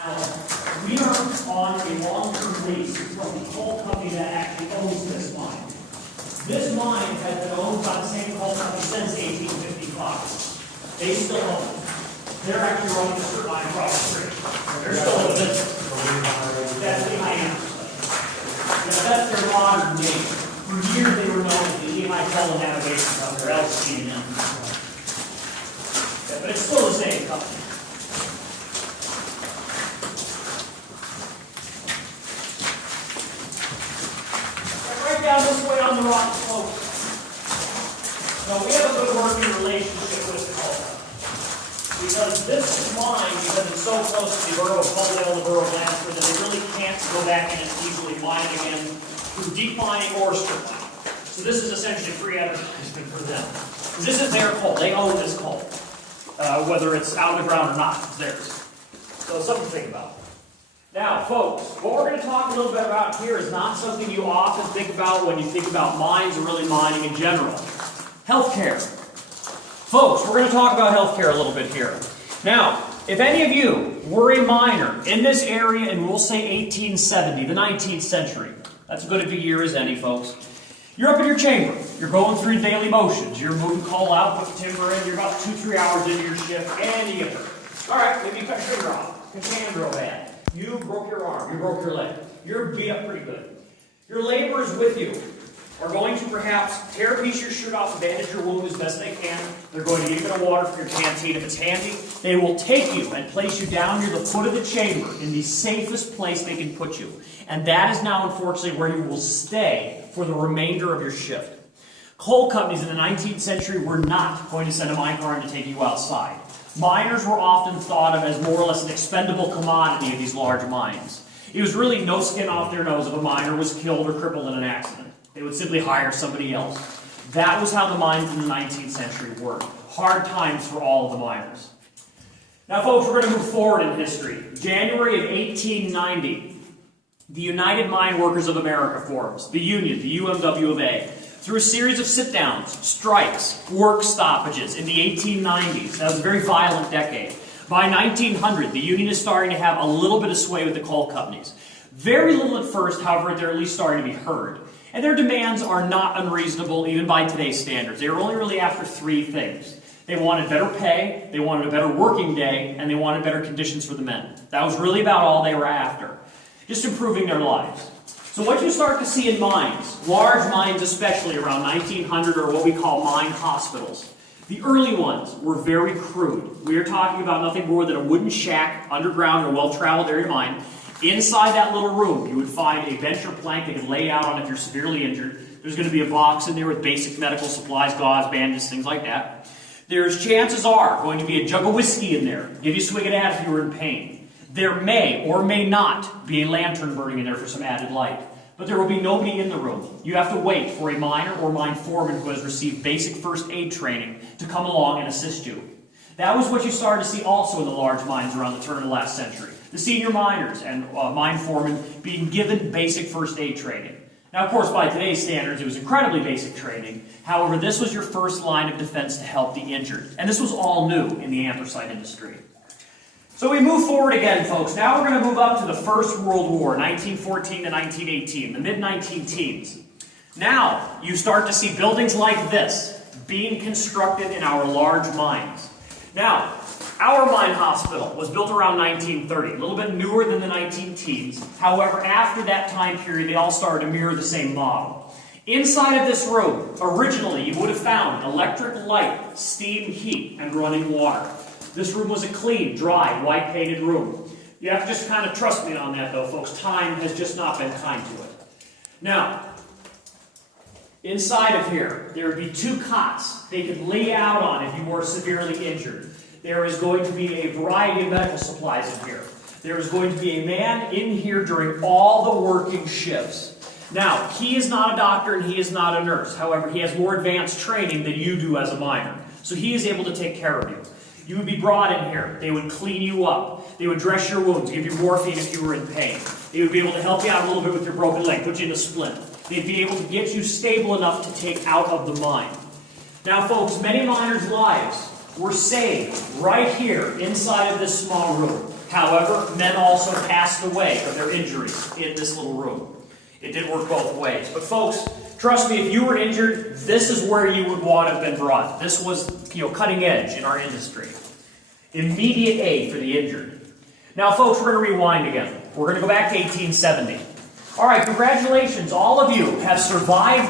We are on a long-term lease from the coal company that actually owns this mine. This mine has been owned by the same coal company since 1855. They still own it. They're actually running the strip mine across the street. They're still in business. That's the EMI. That's their modern name. For years they were known as the EMI Coal and Navigation Company, or LCN. But it's still the same company. Down this way on the rock slope. So we have a good working relationship with the coal company. Because this mine, because it's so close to the borough of Coaldale and the borough of Lansford, that they really can't go back in and easily mine again through deep mining or strip mining. So this is essentially free advertisement for them. Because this is their coal. They own this coal. Whether it's out of the ground or not, it's theirs. So something to think about. Now, folks, what we're going to talk a little bit about here is not something you often think about when you think about mines or really mining in general. Healthcare. Folks, we're going to talk about healthcare a little bit here. Now, if any of you were a miner in this area in, we'll say 1870, the 19th century, that's as good of a year as any, folks. You're up in your chamber. You're going through daily motions. You're moving coal out, put the timber in. You're about 2-3 hours into your shift, and you get hurt. All right, maybe you cut your finger off. Your hand real bad. You broke your arm, you broke your leg. You're beat up pretty good. Your laborers with you are going to perhaps tear a piece of your shirt off and bandage your wound as best they can. They're going to give you a bit of water for your canteen if it's handy. They will take you and place you down near the foot of the chamber in the safest place they can put you. And that is now, unfortunately, where you will stay for the remainder of your shift. Coal companies in the 19th century were not going to send a mine car in to take you outside. Miners were often thought of as more or less an expendable commodity of these large mines. It was really no skin off their nose if a miner was killed or crippled in an accident. They would simply hire somebody else. That was how the mines in the 19th century worked. Hard times for all of the miners. Now, folks, we're going to move forward in history. January of 1890, the United Mine Workers of America forms, the Union, the UMW of A. Through a series of sit-downs, strikes, work stoppages in the 1890s. That was a very violent decade. By 1900, the union is starting to have a little bit of sway with the coal companies. Very little at first, however, they're at least starting to be heard. And their demands are not unreasonable, even by today's standards. They were only really after three things. They wanted better pay, they wanted a better working day, and they wanted better conditions for the men. That was really about all they were after. Just improving their lives. So what you start to see in mines, large mines especially around 1900 are what we call mine hospitals. The early ones were very crude. We are talking about nothing more than a wooden shack underground in a well-traveled area mine. Inside that little room, you would find a bench or plank they could lay out on if you're severely injured. There's going to be a box in there with basic medical supplies, gauze, bandages, things like that. There's, chances are, going to be a jug of whiskey in there. Give you a swig of that if you were in pain. There may or may not be a lantern burning in there for some added light. But there will be nobody in the room. You have to wait for a miner or mine foreman who has received basic first aid training to come along and assist you. That was what you started to see also in the large mines around the turn of the last century. The senior miners and mine foremen being given basic first aid training. Now, of course, by today's standards, it was incredibly basic training. However, this was your first line of defense to help the injured. And this was all new in the anthracite industry. So we move forward again, folks. Now we're going to move up to the First World War, 1914 to 1918, the mid-19-teens. Now you start to see buildings like this being constructed in our large mines. Now, our mine hospital was built around 1930, a little bit newer than the 19-teens. However, after that time period, they all started to mirror the same model. Inside of this room, originally, you would have found electric light, steam, heat, and running water. This room was a clean, dry, white-painted room. You have to just kind of trust me on that, though, folks. Time has just not been kind to it. Now, inside of here, there would be two cots they could lay out on if you were severely injured. There is going to be a variety of medical supplies in here. There is going to be a man in here during all the working shifts. Now, he is not a doctor and he is not a nurse. However, he has more advanced training than you do as a miner. So he is able to take care of you. You would be brought in here. They would clean you up. They would dress your wounds, give you morphine if you were in pain. They would be able to help you out a little bit with your broken leg, put you in a splint. They'd be able to get you stable enough to take out of the mine. Now, folks, many miners' lives were saved right here inside of this small room. However, men also passed away of their injuries in this little room. It did work both ways. But folks, trust me, if you were injured, this is where you would want to have been brought. This was, cutting edge in our industry. Immediate aid for the injured. Now, folks, we're going to rewind again. We're going to go back to 1870. All right, congratulations. All of you have survived